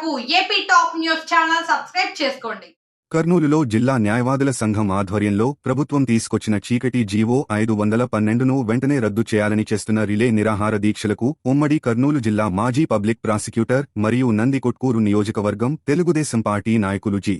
కొరకు AP top news channel subscribe చేసుకోండి. కర్నూలులో జిల్లా న్యాయవాదుల సంఘం ఆధ్వర్యంలో ప్రభుత్వం తీసుకొచ్చిన చీకటి జీవో ఐదు వందల పన్నెండును వెంటనే రద్దు చేయాలని చేస్తున్న రిలే నిరాహార దీక్షలకు ఉమ్మడి కర్నూలు జిల్లా మాజీ పబ్లిక్ ప్రాసిక్యూటర్ మరియు నందికొట్కూరు నియోజకవర్గం తెలుగుదేశం పార్టీ నాయకులు జి.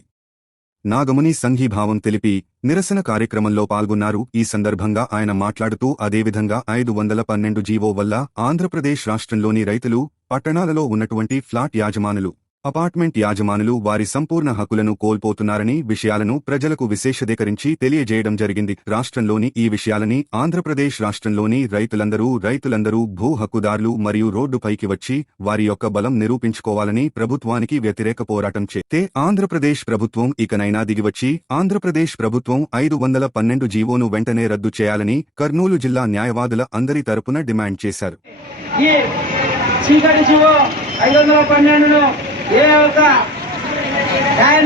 నాగముని సంఘీభావం తెలిపి నిరసన కార్యక్రమంలో పాల్గొన్నారు. ఈ సందర్భంగా ఆయన మాట్లాడుతూ అదేవిధంగా ఐదు వందల పన్నెండు జీవో వల్ల ఆంధ్రప్రదేశ్ రాష్ట్రంలోని రైతులు పట్టణాలలో ఉన్నటువంటి ఫ్లాట్ యాజమానులు అపార్ట్మెంట్ యాజమానులు వారి సంపూర్ణ హక్కులను కోల్పోతున్నారని విషయాలను ప్రజలకు విశేషీకరించి తెలియజేయడం జరిగింది. రాష్ట్రంలోని ఈ విషయాలని ఆంధ్రప్రదేశ్ రాష్ట్రంలోని రైతులందరూ రైతులందరూ భూ హక్కుదారులు మరియు రోడ్డుపైకి వచ్చి వారి యొక్క బలం నిరూపించుకోవాలని ప్రభుత్వానికి వ్యతిరేక పోరాటం చేస్తే ఆంధ్రప్రదేశ్ ప్రభుత్వం ఇకనైనా దిగివచ్చి ఆంధ్రప్రదేశ్ ప్రభుత్వం ఐదు వందల పన్నెండు జీవోను వెంటనే రద్దు చేయాలని కర్నూలు జిల్లా న్యాయవాదుల అందరి తరపున డిమాండ్ చేశారు. ఏ ఒక న్యాయ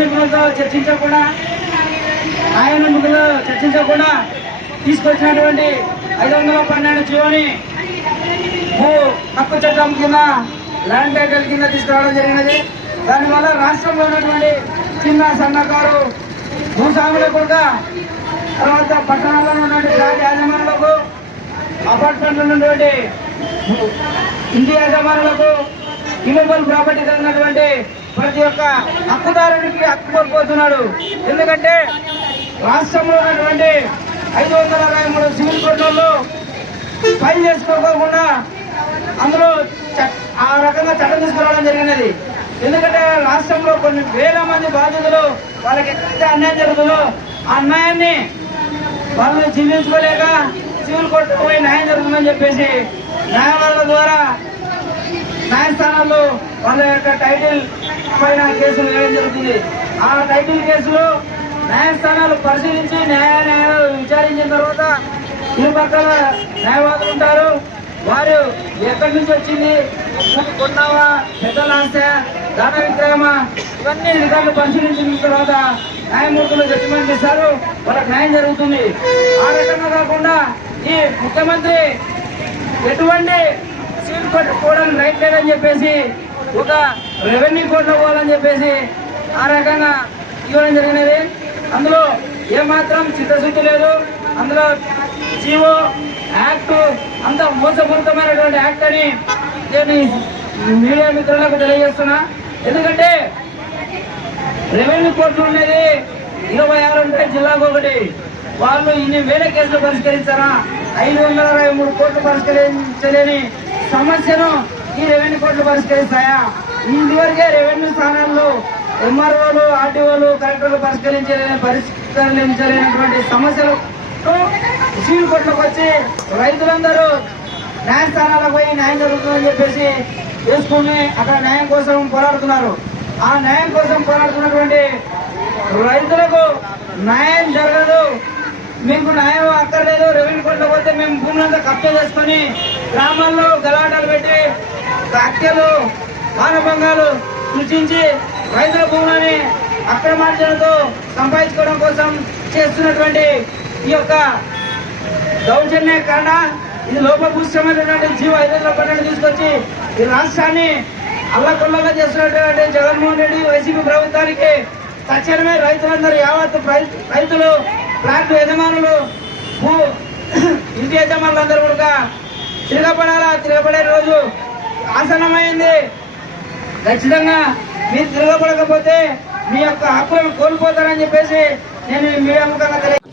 చర్చించకుండా న్యాయ చర్చించకుండా తీసుకొచ్చినటువంటి ఐదు వందల పన్నెండు జీవోని భూ హక్కు చట్టం కింద ల్యాండ్ టైటిల్ కింద తీసుకురావడం జరిగినది. దానివల్ల రాష్ట్రంలో ఉన్నటువంటి చిన్న సన్నకారు భూస్వాములకు కూడా తర్వాత పట్టణాల్లో ఉన్నటువంటి రాజ యాజమానులకు అపార్ట్మెంట్లో ఉన్నటువంటి ఇంటి యాజమానులకు ఇమోబల్ ప్రాపర్టీ అన్నటువంటి ప్రతి ఒక్క హక్కుదారుడికి హక్కు కోల్పోతున్నాడు ఎందుకంటే రాష్ట్రంలో ఉన్నటువంటి ఐదు వందల అరవై మూడు సివిల్ కోర్టుల్లో ఫైల్ చేసుకోకుండా అందులో చ- ఆ రకంగా చట్టం తీసుకురావడం జరిగినది. ఎందుకంటే రాష్ట్రంలో కొన్ని వేల మంది బాధితులు వాళ్ళకి ఎక్కడైతే అన్యాయం జరుగుతుందో ఆ అన్యాయాన్ని వాళ్ళని జీవించుకోలేక సివిల్ కోర్టు పోయి న్యాయం జరుగుతుందని చెప్పేసి న్యాయవాదుల ద్వారా వాళ్ళ యొక్క టైటిల్ పైన కేసులు వేయడం జరుగుతుంది. ఆ టైటిల్ కేసులు న్యాయస్థానాలు పరిశీలించి న్యాయ న్యాయాలు విచారించిన తర్వాత ఇరు పక్కల న్యాయవాదులు ఉంటారు. వారు ఎక్కడి నుంచి వచ్చింది? కొన్నావా? పెద్దల ధన దాన విక్రయమా? ఇవన్నీ రికార్డులు పరిశీలించిన తర్వాత న్యాయమూర్తులు జడ్జిమెంట్ ఇస్తారు. వాళ్ళకి న్యాయం జరుగుతుంది. ఆ రకంగా కాకుండా ఈ ముఖ్యమంత్రి ఎటువంటి సీట్ పట్టుకోవడానికి రైట్ లేదని చెప్పేసి ఒక రెవెన్యూ కోర్టులో పోవాలని చెప్పేసి ఆ రకంగా ఇవ్వడం జరిగినది. అందులో ఏమాత్రం చిత్తశుద్ధి లేదు. అందులో జీవో యాక్ట్ అంత మోసపూరితమైనటువంటి యాక్ట్ అని నేను మీడియా మిత్రులకు తెలియజేస్తున్నా. ఎందుకంటే రెవెన్యూ కోర్టులు ఉన్నది ఇరవై ఆరు ఉంటాయి జిల్లాకు ఒకటి. వాళ్ళు ఇన్ని వేల కేసులు పరిష్కరించారా? ఐదు వందల అరవై మూడు కోట్లు పరిష్కరించలేని సమస్యను ఈ రెవెన్యూ కోర్టులు పరిష్కరిస్తాయా? ఇదివరకే రెవెన్యూ స్థానాల్లో ఎంఆర్ఓలు ఆర్టీఓలు కలెక్టర్లు పరిష్కరించలేని పరిష్కరించలేనటువంటి సమస్యలు సివిల్ కోర్టులకు వచ్చి రైతులందరూ న్యాయస్థానాలకు పోయి న్యాయం జరుగుతుందని చెప్పేసి వేసుకుని అక్కడ న్యాయం కోసం పోరాడుతున్నారు. ఆ న్యాయం కోసం పోరాడుతున్నటువంటి రైతులకు న్యాయం జరగదు. మీకు న్యాయం అక్కర్లేదు. రెవెన్యూ కోర్టులో పోతే మేము భూములంతా కబ్జా చేసుకొని గ్రామాల్లో గలాటాలు పెట్టి హత్యలు మానభంగాలు సృష్టించి రైతుల భూములని అక్రమార్జనతో సంపాదించుకోవడం కోసం చేస్తున్నటువంటి ఈ యొక్క దౌర్జన్య కాండ ఇది లోపభూష్టమైనటువంటి జీవ ఐదు వందల తీసుకొచ్చి ఈ రాష్ట్రాన్ని అల్లకొల్లగా చేస్తున్నటువంటి జగన్మోహన్ రెడ్డి వైసీపీ ప్రభుత్వానికి తక్షణమే రైతులందరూ యావత్ రై- రైతులు ప్లాంట్ యజమానులు భూ ఇంటి యజమానులందరూ కూడా తిరగబడాలా? తిరగబడే రోజు ఆసనమైంది ఖచ్చితంగా మీరు తిరగబడకపోతే మీ యొక్క హక్కులను కోల్పోతారని చెప్పేసి నేను మీ అమ్మకంగా తెలియ